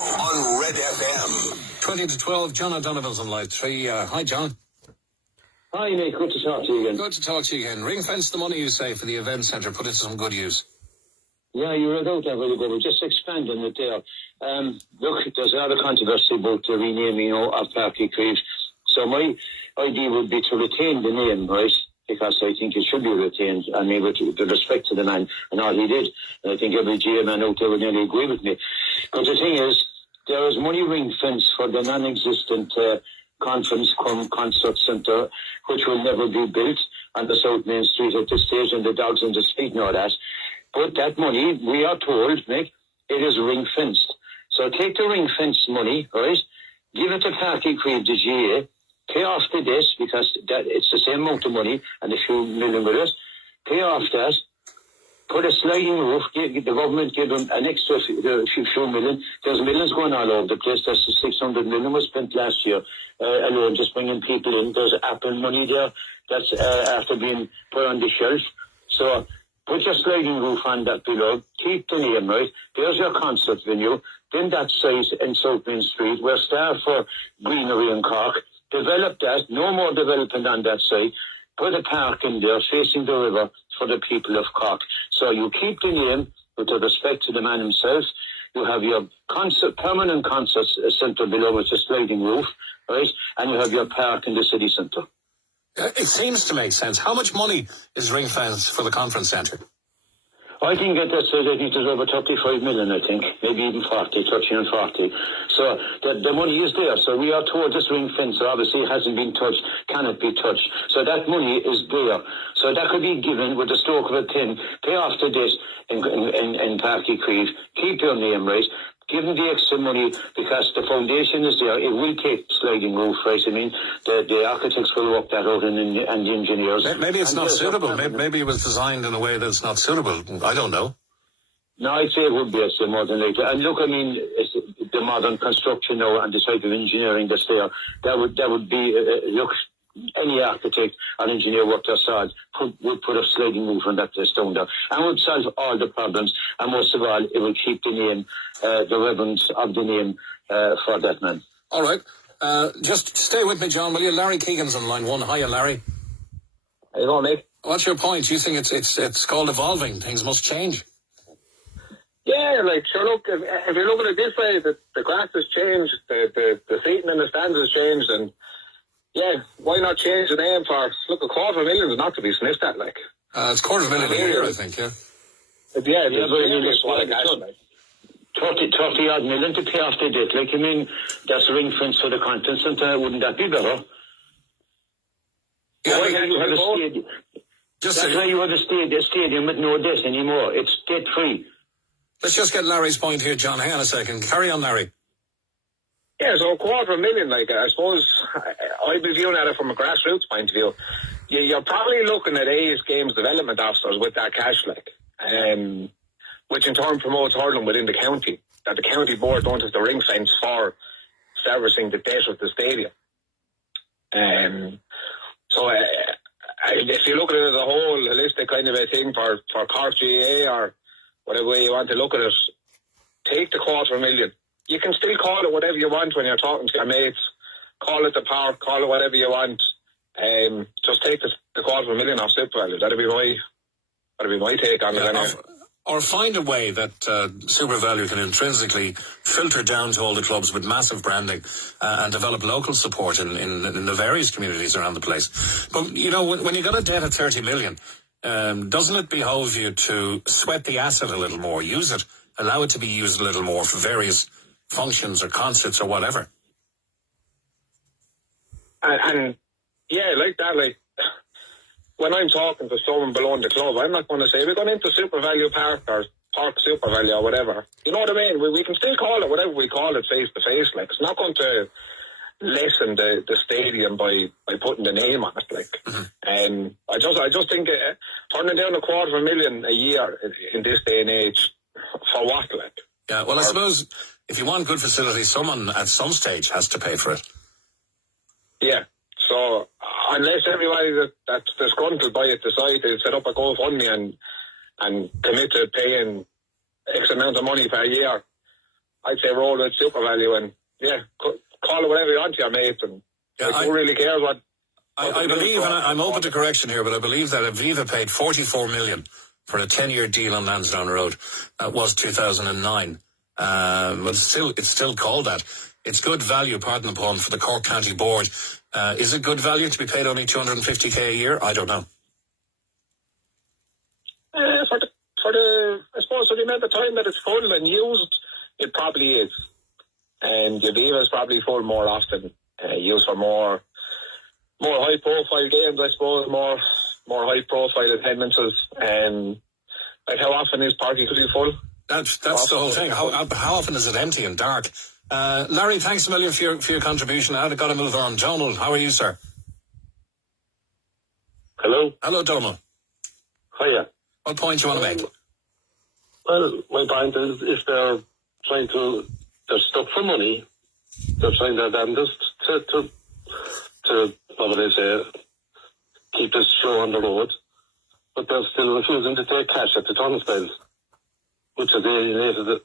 On Red FM. 20 to 12, John O'Donovan's on line 3. Hi, John. Hi, Nick. Good to talk to you again. Good to talk to you again. Ring fence the money, you say, for the event centre. Put it to some good use. Yeah, you read out that very good. We're just expanding it there. Look, there's a lot of controversy about the renaming of Páirc Uí Chaoimh. So my idea would be to retain the name, right? Because I think it should be retained, and maybe with respect to the man and all he did. And I think every GM man out there would nearly agree with me. But the thing is, there is money ring fence for the non-existent conference concert centre, which will never be built on the South Main Street at this stage, and the dogs in the street and all that. But that money, we are told, Mick, it is ring fenced. So take the ring fence money, right? Give it to Páirc Uí Chaoimh the GA, pay off the debt, because that it's the same amount of money and a few million with it. Pay off that. Put a sliding roof. The government give them an extra few million. There's millions going all over the place. That's the 600 million was spent last year alone, just bringing people in. There's Apple money there that's after being put on the shelf. So put your sliding roof on that below. Keep the name right. There's your concert venue. Then that site in South Main Street. We're starved for greenery in Cork. Develop that. No more development on that site. Put a park in there facing the river for the people of Cork. So you keep the name with the respect to the man himself. You have your permanent concert centre below with a sliding roof, right? And you have your park in the city centre. It seems to make sense. How much money is ring fence for the conference centre? I think there's over 35 million, I think. Maybe even 40, 30 and 40. So the money is there. So we are told this ring fence obviously hasn't been touched, cannot be touched. So that money is there. So that could be given with the stroke of a pen. Pay off the debt in Páirc Uí Chaoimh. Keep your name right. Give them the extra money because the foundation is there. It will take sliding roof, right? I mean, the architects will work that out and the engineers. Maybe it's not suitable. Maybe it was designed in a way that's not suitable. I don't know. No, I'd say it would be more than later. And look, I mean, it's the modern construction now and the type of engineering that's there. That would be, look, any architect or engineer worked outside would put a sliding roof on that place down there and would solve all the problems. And most of all, it will keep the name, the reverence of the name for that man. All right. Just stay with me, John, will you? Larry Keegan's on line 1. Hiya, Larry. How you going, mate? What's your point? You think it's called evolving? Things must change. Yeah, like, sure, look, if you're looking at it this way, the grass has changed, the seating in the stands has changed, and yeah, why not change the name for, look, $250,000 is not to be sniffed at, like. It's $250,000 a year, I think, yeah. Yeah, it's 30 odd million to pay off the debt. Like, I mean, that's ring fence for the conference centre. Wouldn't that be better? Yeah, why you have a stadium? That's why you have a stadium with no debt anymore. It's debt free. Let's just get Larry's point here, John. Hang on a second. Carry on, Larry. Yeah, so $250,000, like, I suppose I'd be viewing at it from a grassroots point of view. You're probably looking at A's games development officers with that cash, like, which in turn promotes hurling within the county, that the county board don't have the ring fence for servicing the debt of the stadium. So if you look at it as a whole, holistic kind of a thing for Cork GA or whatever way you want to look at it, take the $250,000. You can still call it whatever you want when you're talking to your mates. Call it the park, call it whatever you want. Just take the $250,000 off Supervalu. That'd be my take on it. Anyway. Or find a way that Supervalu can intrinsically filter down to all the clubs with massive branding and develop local support in the various communities around the place. But, you know, when you got a debt of 30 million, doesn't it behove you to sweat the asset a little more, use it, allow it to be used a little more for various functions or concerts or whatever? And yeah, like that, like, when I'm talking to someone below the club, I'm not going to say we're going into Supervalu Park or Park Supervalu or whatever. You know what I mean? We can still call it whatever we call it face to face. Like, it's not going to lessen the stadium by putting the name on it. Like, and I just think turning down $250,000 a year in this day and age for what? Like, yeah. Well, I suppose if you want good facilities, someone at some stage has to pay for it. Yeah. So unless everybody that's disgruntled by it decide to set up a GoFundMe and commit to paying X amount of money per year, I'd say roll with Supervalu and call it whatever you want to your mates, and who really cares what. I believe, and I'm open to correction here, but I believe that Aviva paid 44 million for a 10-year deal on Lansdowne Road. That was 2009. But it's still called that. It's good value, pardon the pun, for the Cork County Board. Is it good value to be paid only 250k a year? I don't know. For the I suppose for the amount of time that it's full and used, it probably is. And Aviva is probably full more often, used for more high profile games, I suppose, more high profile attendances. Like how often is Páirc Uí Chaoimh full? That's the whole thing. How often is it empty and dark? Larry, thanks a million for your contribution. I've got to move on. Donald, how are you, sir? Hello. Hello, Donald. Hiya. What point do you want to make? Well, my point is, if they're stuck for money, they're trying their damnedest to what would I say, keep this show on the road, but they're still refusing to take cash at the turnstiles, which has alienated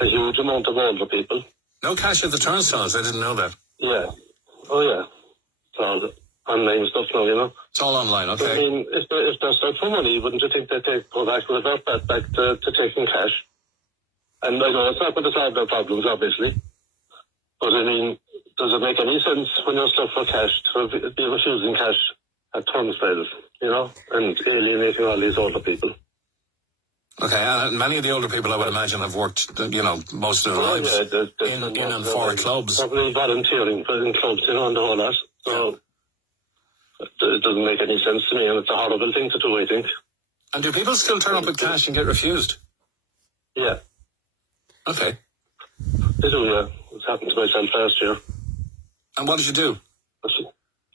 a huge amount of older people. No cash at the turnstiles. I didn't know that. Yeah. Oh, yeah. It's all online stuff now, you know. It's all online, okay. I mean, if they're stuck for money, wouldn't you think they'd go back to taking cash? And I know it's not going to solve their problems, obviously. But I mean, does it make any sense when you're stuck for cash to be refusing cash at turnstiles, you know, and alienating all these older people? Okay, many of the older people, I would imagine, have worked, most of their lives in and for clubs. Probably volunteering in clubs, and the whole lot. So it doesn't make any sense to me, and it's a horrible thing to do, I think. And do people still turn up with cash and get refused? Yeah. Okay. They do, yeah. It's happened to myself last year. And what did you do?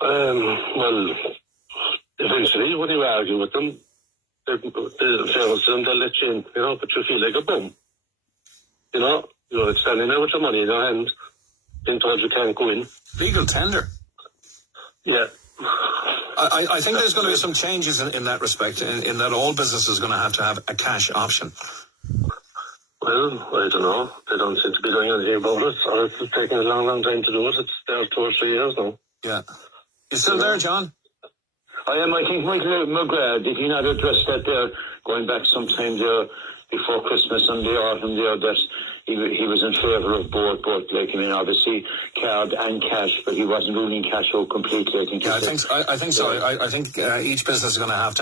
Well, eventually, when you argue with them, they'll let you in, but you feel like a bum. You're standing there with your money in your hand, being told you can't go in. Legal tender. Yeah. I think there's going to be some changes in that respect, in that all businesses are going to have a cash option. Well, I don't know. They don't seem to be doing anything about it, or it's taking a long time to do it. It's there 2 or 3 years now. Yeah. You still there, John? I am. I think Michael McGrath, did he not address that there, going back sometime there before Christmas and the autumn there, that he was in favour of both, obviously card and cash, but he wasn't ruling cash out completely. I think so. I think each business is going to have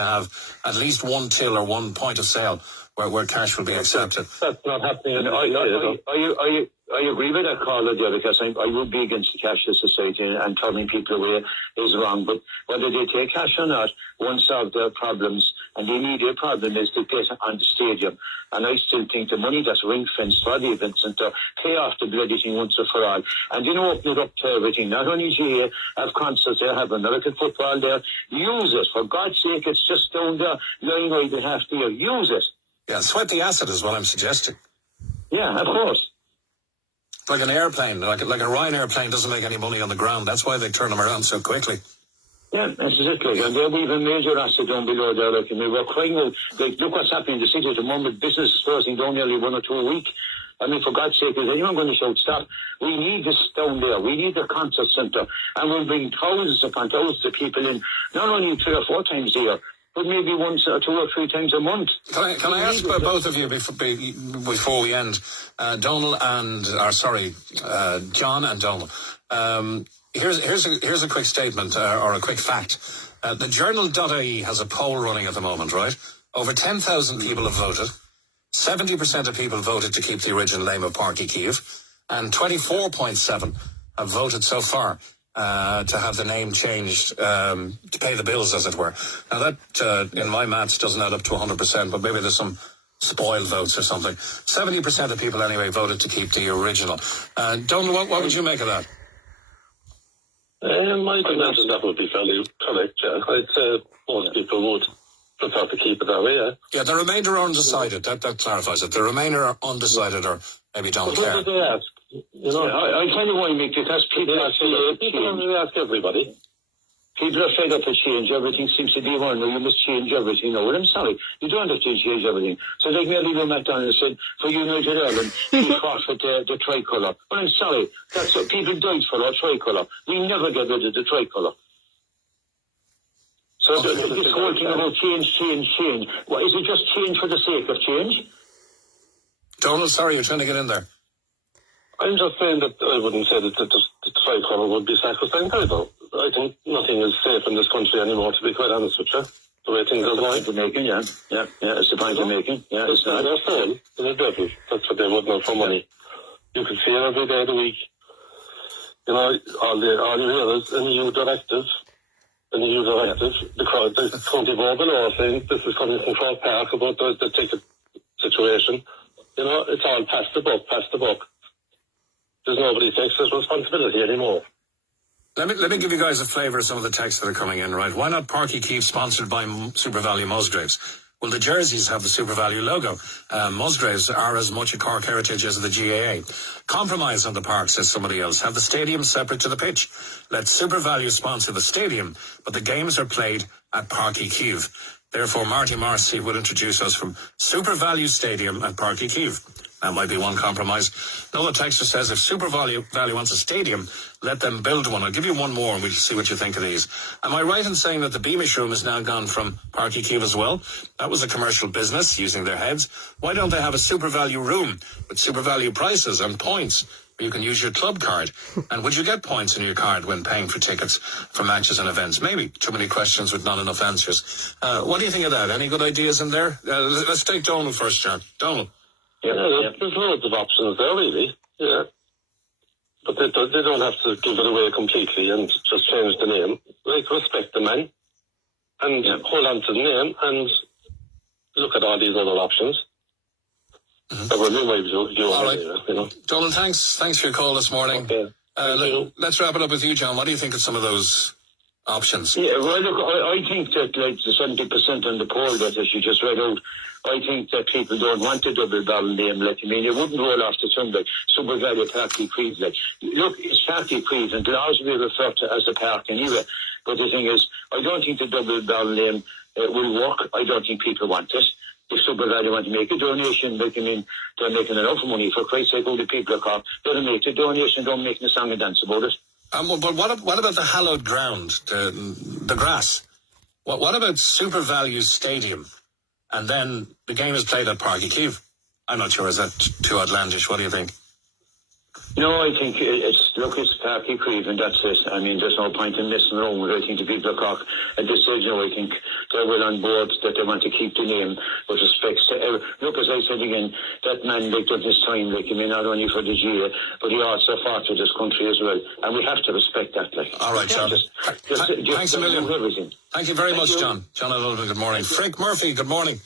at least one till or one point of sale where cash will be accepted. That's not happening. I agree with that call, there, because I would be against the cashless society, and turning people away is wrong. But whether they take cash or not won't solve their problems. And the immediate problem is to get on the stadium. And I still think the money that's ring-fenced for the event centre, pay off the bloody thing once and for all. And open it up to everything. Not only GA, have concerts there, have American football there. Use it. For God's sake, it's just down there, lying right in half the year. Use it. Yeah, sweat the asset is what I'm suggesting. Yeah, of course. Like an airplane, like a Ryanair plane doesn't make any money on the ground. That's why they turn them around so quickly. Yeah, that's exactly. And they'll leave a major asset down below there. Like, we're crying out. Look what's happening in the city at the moment. Business is closing down nearly 1 or 2 a week. I mean, for God's sake, is anyone going to shout stop? We need this down there. We need the concert centre. And we'll bring thousands upon thousands of people in, not only 3 or 4 times a year, but maybe once or 2 or 3 times a month. Can I ask both of you before we end, John and Donald? Here's a quick statement or a quick fact. The Journal.ie has a poll running at the moment, right? Over 10,000 people have voted. 70% of people voted to keep the original name of Páirc Uí Chaoimh, and 24.7 have voted so far to have the name changed, to pay the bills, as it were. Now that, in my maths, doesn't add up to 100%, but maybe there's some spoiled votes or something. 70% of people anyway voted to keep the original. Donald, what would you make of that? My contention that would be fairly correct, yeah. I'd say most people would prefer to keep it that way, yeah. Yeah, the remainder are undecided. That clarifies it. The remainder are undecided or maybe don't care. What do they ask? I tell you why, Mick, because people don't really ask everybody. People are fed up with change. Everything seems to be one. You must change everything. No, well, I'm sorry. You don't have to change everything. So like Mary Lou McDonald said, for United Ireland, he fought with the tricolour. Well, I'm sorry. That's what people died for, our tricolour. We never get rid of the tricolour. So this whole thing about change. Well, is it just change for the sake of change? Donald, sorry, you're trying to get in there. I'm just saying that I wouldn't say that the tricolour would be sacrosanct either. I think nothing is safe in this country anymore, to be quite honest with you. The way things are going. It's the point of making, yeah, it's the point of making. Yeah, it's not. Their soul in the devil. That's what they would know for money. You can see it every day of the week. You know, all you hear is a new directive. The county board below saying this is coming from Páirc Park about the ticket situation. You know, it's all pass the buck. There's nobody takes this responsibility anymore. Let me give you guys a flavour of some of the texts that are coming in, right? Why not Páirc Uí Chaoimh sponsored by Supervalu Musgraves? Well, the jerseys have the Supervalu logo. Musgraves are as much a Cork heritage as the GAA. Compromise on the park, says somebody else. Have the stadium separate to the pitch. Let Supervalu sponsor the stadium, but the games are played at Páirc Uí Chaoimh. Therefore, Marty Marcy would introduce us from Supervalu Stadium at Páirc Uí Chaoimh. That might be one compromise. Another texter says if Supervalu wants a stadium, let them build one. I'll give you one more and we'll see what you think of these. Am I right in saying that the Beamish Room is now gone from Páirc Uí Chaoimh as well? That was a commercial business using their heads. Why don't they have a Supervalu room with Supervalu prices and points where you can use your club card? And would you get points in your card when paying for tickets for matches and events? Maybe too many questions with not enough answers. What do you think of that? Any good ideas in there? Let's take Donald first, John. Donald. Yeah, there's loads of options there, really. Yeah. But they don't have to give it away completely and just change the name. Like, respect the man and hold on to the name and look at all these other options. Mm-hmm. That would be my view. All right. You know. Donald, thanks for your call this morning. Okay. Let's wrap it up with you, John. What do you think of some of those options? Yeah, well, look, I think that, like, the 70% on the poll that you just read out, I think that people don't want a double barrel name. Like, I mean, it wouldn't roll off the tongue like Supervalu Páirc Uí Chaoimh. Like, look, it's Páirc Uí Chaoimh, and it'll always be referred to as the park anyway. But the thing is, I don't think the double barrel name will work. I don't think people want it. If Supervalu want to make a donation, like, I mean, they're making enough money. For Christ's sake, all the people are caught. They'll make the donation, don't make a song and dance about it. But what about the hallowed ground, the grass? What about Supervalu Stadium? And then the game is played at Páirc Uí Chaoimh. I'm not sure, is that too outlandish? What do you think? No, I think it's Páirc Uí Chaoimh, and that's it. I mean, there's no point in messing around with it. I think the people of Cork at this stage, I think they're well on board that they want to keep the name with respect to look, as I said again, that man lived at this time, like, I mean, not only for the GA, but he also fought for this country as well. And we have to respect that, like. All right, John. Thanks a million. Thank you very much, John. John O'Donovan, good morning. Frank Murphy, good morning.